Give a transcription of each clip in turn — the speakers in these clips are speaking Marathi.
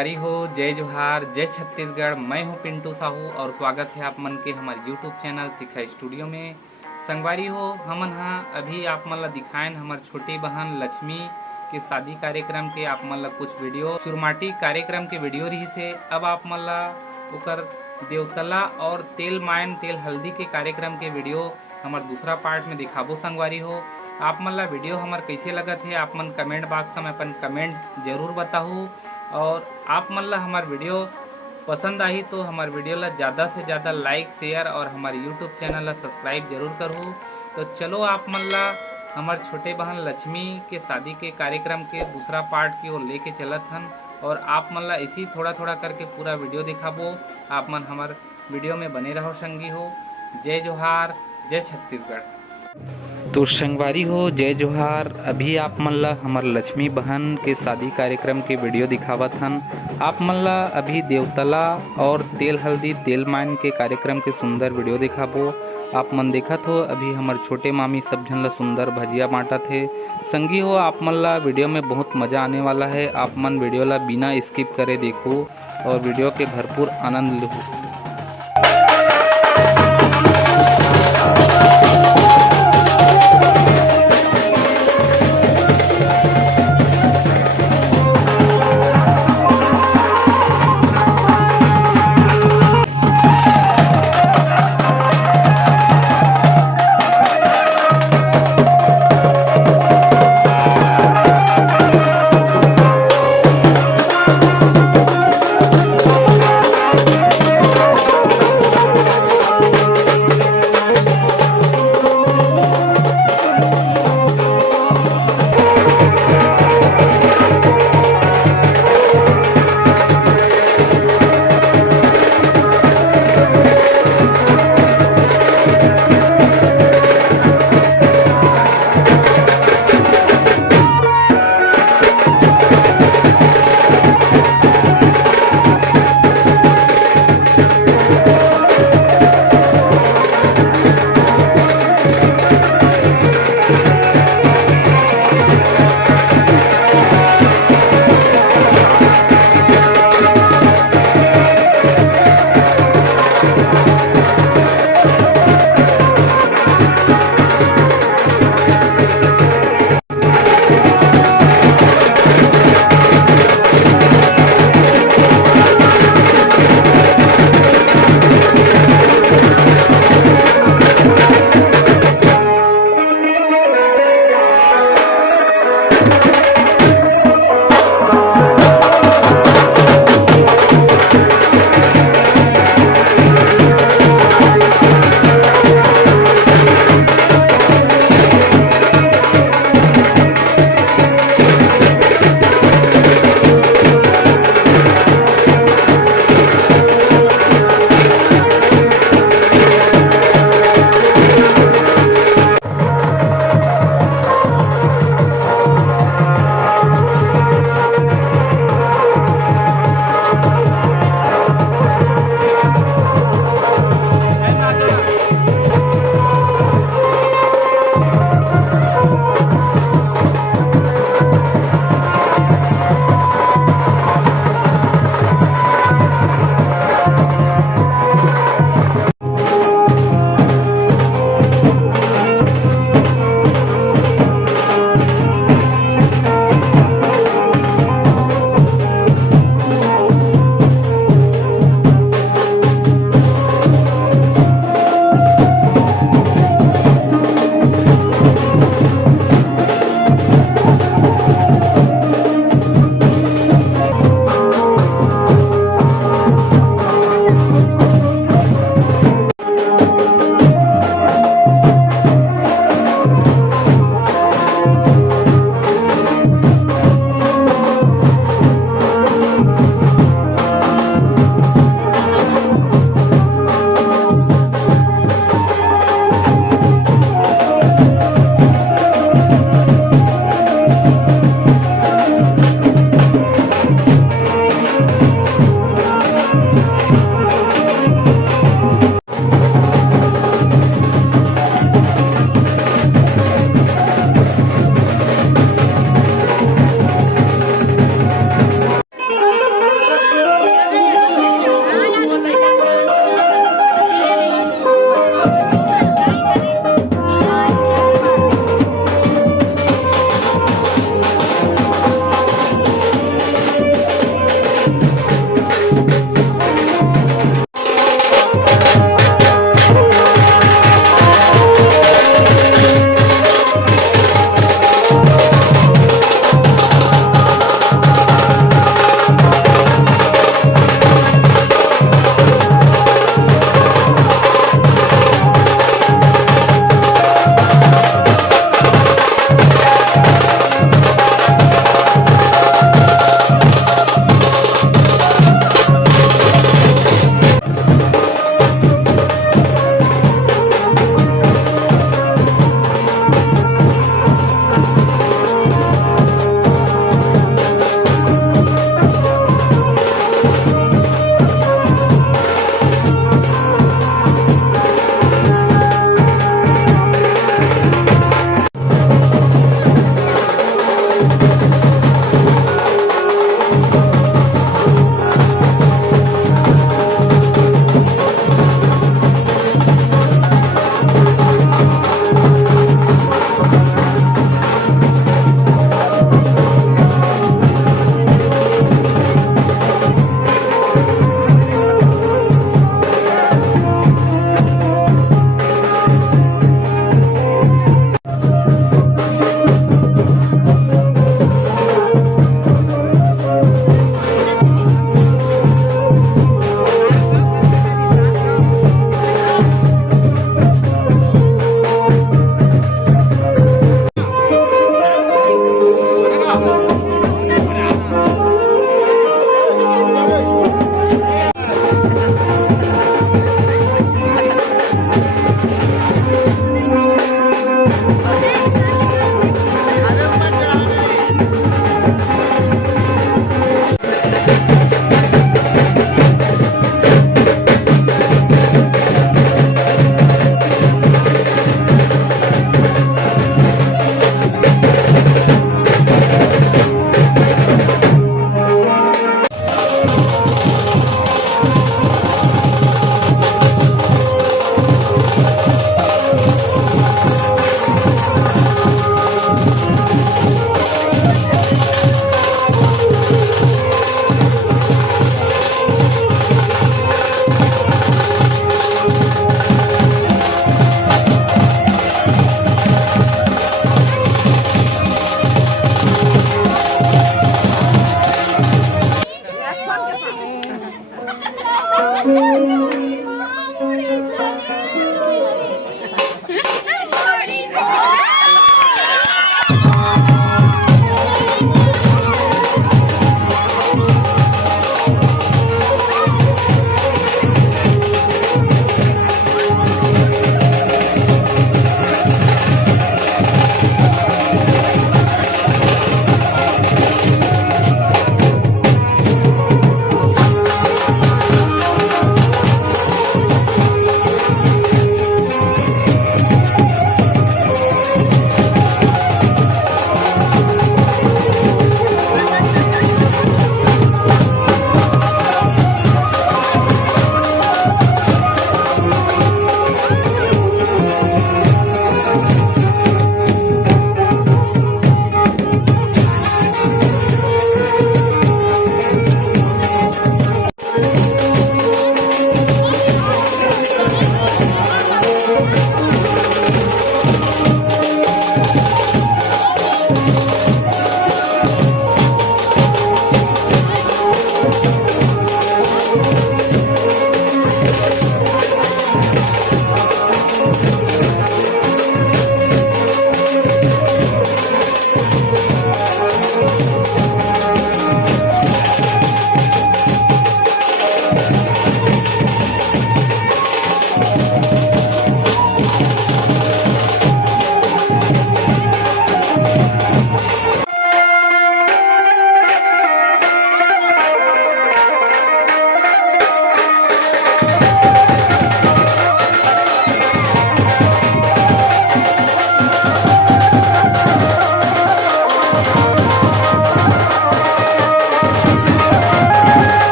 संगवारी हो, जय जोहार, जय छत्तीसगढ़। मैं हूं पिंटू साहू और स्वागत है आप मन के हमारे यूट्यूब चैनल सिखा स्टूडियो में। संगवारी हो, हमन अभी आप मन ला दिखाएं हमार छोटी बहन लक्ष्मी के शादी कार्यक्रम के आप मन ला कुछ वीडियो चुरमाटी कार्यक्रम के वीडियो रही से। अब आप मन ला ओकर देवतला और तेल मायन तेल हल्दी के कार्यक्रम के वीडियो हमार दूसरा पार्ट में दिखाबो। संगवारी हो, आप मन ला वीडियो हमार कैसे लगत है आप मन कमेंट बॉक्स में अपन कमेंट जरूर बताहू। और आप मन ला हमार वीडियो पसंद आई तो हमार वीडियो ला ज़्यादा से ज़्यादा लाइक शेयर और हमारे यूट्यूब चैनल ला सब्सक्राइब जरूर करूँ। तो चलो आप मन ला हमार छोटे बहन लक्ष्मी के शादी के कार्यक्रम के दूसरा पार्ट की ओर लेके चलत हन और आप मन ला इसी थोड़ा थोड़ा करके पूरा वीडियो दिखाबो। आप मन हमार वीडियो में बने रहो संगी हो। जय जोहार, जय छत्तीसगढ़। तो संगवारी हो, जय जोहार। अभी आप मन ला हमार लक्ष्मी बहन के शादी कार्यक्रम के वीडियो दिखावत हन। आप मन ला अभी देवतला और तेल हल्दी तेल मायन के कार्यक्रम के सुंदर वीडियो दिखाबो। आप मन देखत हो अभी हमार छोटे मामी सब झन ला सुंदर भजिया बांटत है। संगी हो, आप मन ला वीडियो में बहुत मज़ा आने वाला है। आप मन वीडियो ला बिना स्किप करे देखो और वीडियो के भरपूर आनंद लो।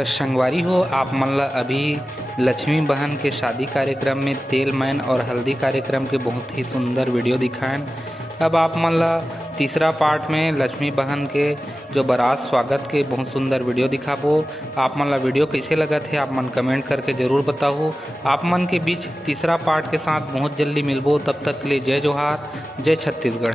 तो संगवारी हो आप मन ला अभी लक्ष्मी बहन के शादी कार्यक्रम में तेल मैन और हल्दी कार्यक्रम के बहुत ही सुंदर वीडियो दिखाएं। अब आप मन ला तीसरा पार्ट में लक्ष्मी बहन के जो बारात स्वागत के बहुत सुंदर वीडियो दिखाबो। आप मन ला वीडियो कैसे लगा थे आप मन कमेंट करके ज़रूर बताओ। आप मन के बीच तीसरा पार्ट के साथ बहुत जल्दी मिलबो। तब तक के लिए जय जोहार, जय छत्तीसगढ़।